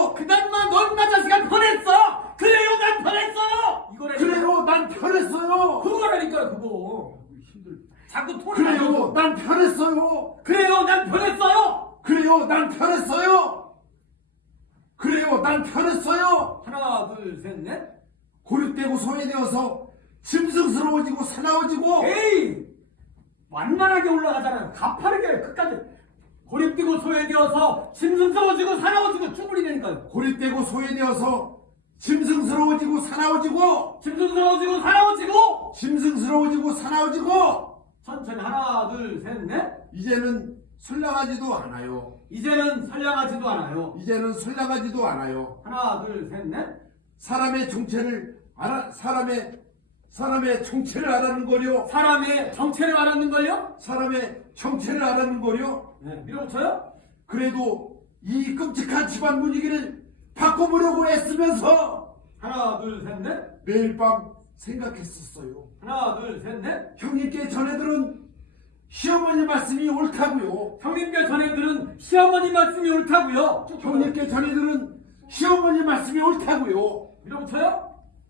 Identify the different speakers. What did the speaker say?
Speaker 1: 그래요.
Speaker 2: 그간만 넌 만나서가 변했어. 그래요, 난 편했어요! 이거래 그래요,
Speaker 1: 난 편했어요!
Speaker 2: 그거라니까 그거. 자꾸 토 그래요,
Speaker 1: 난 편했어요!
Speaker 2: 그래요, 난 편했어요!
Speaker 1: 그래요, 난 편했어요! 그래요, 난 변했어요.
Speaker 2: 하나, 둘, 셋, 넷.
Speaker 1: 고립되고 소외되어서 짐승스러워지고 사나워지고
Speaker 2: 에이! 완만하게 올라가잖아요. 가파르게 끝까지 고립되고 소외되어서 짐승스러워지고 사나워지고 충분히 되니까요.
Speaker 1: 고립되고 소외되어서 짐승스러워지고 사나워지고
Speaker 2: 짐승스러워지고 사나워지고
Speaker 1: 짐승스러워지고 사나워지고
Speaker 2: 천천히 하나, 둘, 셋, 넷.
Speaker 1: 이제는 술나가지도 않아요.
Speaker 2: 이제는 선량하지도 않아요.
Speaker 1: 이제는 술나가지도 않아요.
Speaker 2: 하나, 둘, 셋, 넷.
Speaker 1: 사람의 정체를 알아 사람의 사람의 정체를 알아는 거려
Speaker 2: 사람의 정체를 알았는 걸요?
Speaker 1: 사람의 정체를 알아는 거려
Speaker 2: 네, 밀어붙여요?
Speaker 1: 그래도 이 끔찍한 집안 분위기를 바꿔보려고 애쓰면서
Speaker 2: 하나, 둘, 셋, 넷.
Speaker 1: 매일 밤 생각했었어요.
Speaker 2: 하나, 둘, 셋, 넷.
Speaker 1: 형님께 전해들은 시어머니 말씀이 옳다고요.
Speaker 2: 형님께 전해들은 시어머니 말씀이 옳다고요. 쭉 형님께
Speaker 1: 전해들은 시어머니 말씀이 옳다고요.
Speaker 2: 밀어붙여요?